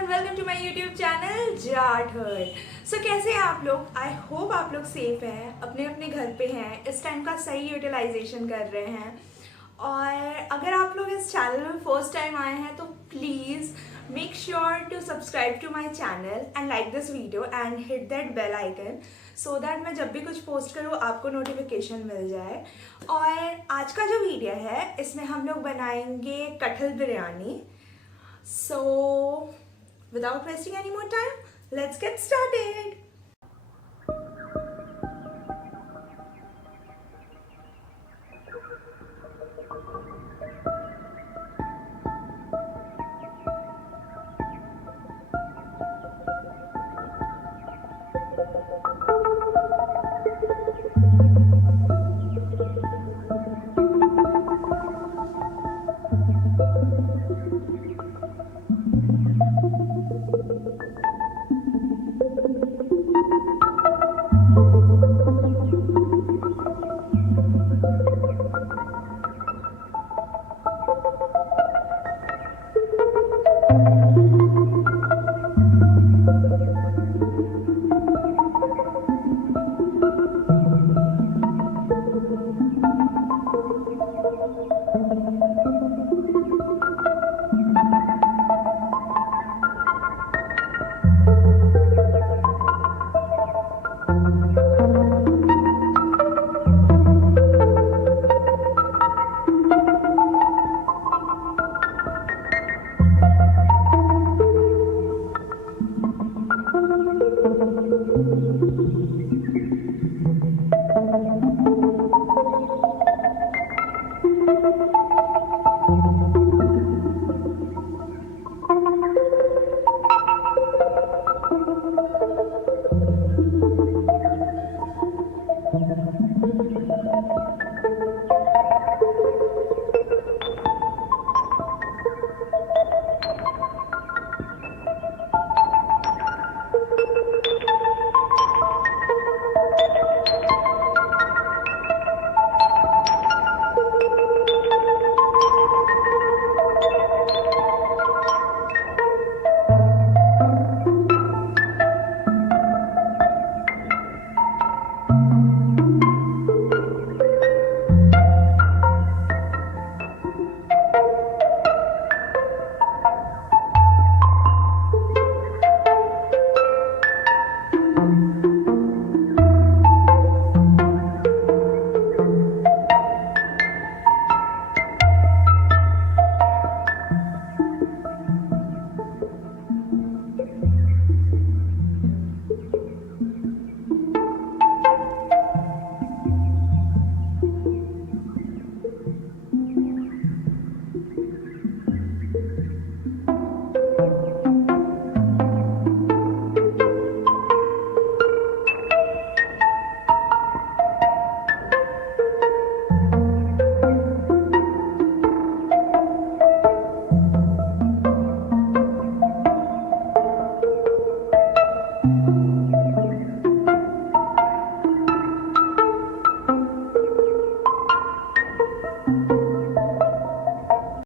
And welcome to my YouTube channel जाठर। So कैसे हैं आप लोग? आई होप आप लोग सेफ हैं, अपने अपने घर पे हैं, इस टाइम का सही यूटिलाइजेशन कर रहे हैं। और अगर आप लोग इस चैनल में फर्स्ट टाइम आए हैं तो please make sure to subscribe to my channel and like this video and hit that bell icon so that मैं जब भी कुछ पोस्ट करूँ आपको नोटिफिकेशन मिल जाए। और आज का जो वीडियो है इसमें हम लोग बनाएंगे कटहल biryani. So, without wasting any more time, let's get started.